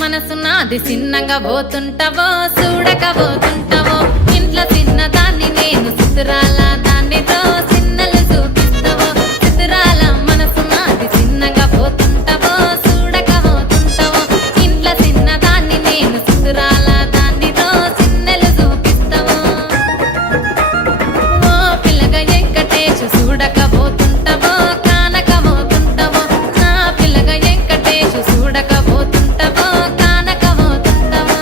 మనసు నాది చిన్నగా పోతుంటావో చూడకపోతుంటావో ఇంట్లో చిన్నదాన్ని నేను చిత్రాల దానితో చిన్నలు చూపిస్తావో చిత్రాల మనసు నాది చిన్నగా పోతుంటావో చూడకపోతుంటావో ఇంట్లో చిన్నదాన్ని నేను చిత్రాల దానితో చిన్నలు చూపిస్తావో ఓ పిల్లగా వెంకటేశు చూడకపోతుంటావో కానకపోతుంటావో నా పిల్లగా వెంకటేశు చూడకపోతుంటావో కానకపోతుంటావో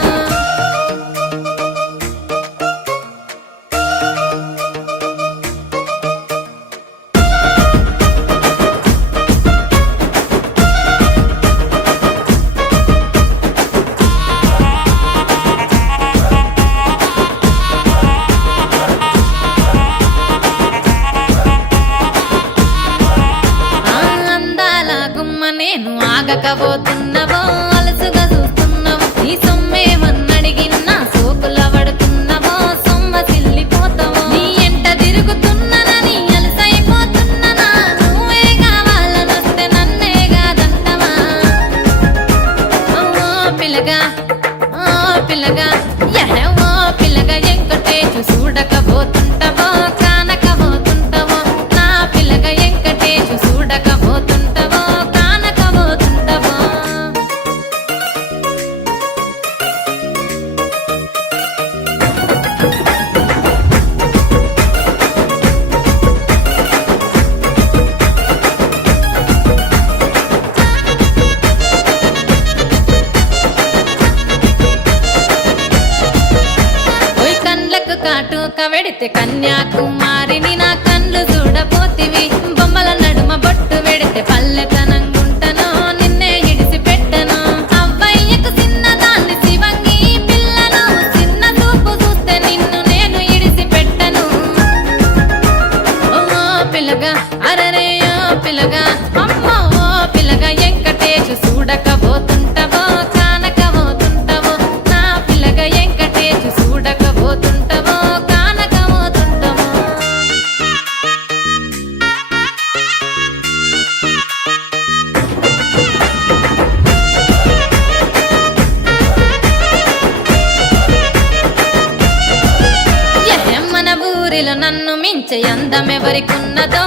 అందాల గుమ్మ నేను ఆగకపోతున్నావో అలసుగా చూస్తున్నావో నీ సొమ్మేమన్నడిగిన్నా సోకుల పడుతున్నావో సొమ్మ సిల్లిపోతావో నీ ఎంట తిరుగుతున్నానని అలసైపోతున్నానా నువ్వే కావాలనొస్తే నన్నే కాదంటవా ఓ పిల్లగా ఓ పిల్లగా ఓ పిల్లగా వెంకటేశు చూడకపోతుంటావో కానకపోతుంటావో నా పిల్లగా వెంకటేశు చూడకపోతుంటావో కానకపోతుంటావో ఓయ్ కండ్లకు కాటుక వెడితే కన్యాకుమారిని నా కండ్లు చూడపోతివి బొమ్మల నడుమ బొట్టు వెడితే పల్లెతనంగుంటను నిన్నే ఇడిసి పెట్టను అవ్వయ్యకు చిన్నదాన్ని శివంగి పిల్లను చిన్న చూపు చూస్తే నిన్ను నేను ఇడిసి పెట్టను ఓ పిల్లగా అరరే ఓ పిల్లగా అమ్మో ఓ పిల్లగా వెంకటేశు చూడకపోతుంటావో కానకపోతుంటావో నా పిల్లగా వెంకటేశు చూడకపోతుంటావో కానకపోతుంటావో మన ఊరిలో నన్ను మించే అందమెవరికున్నదో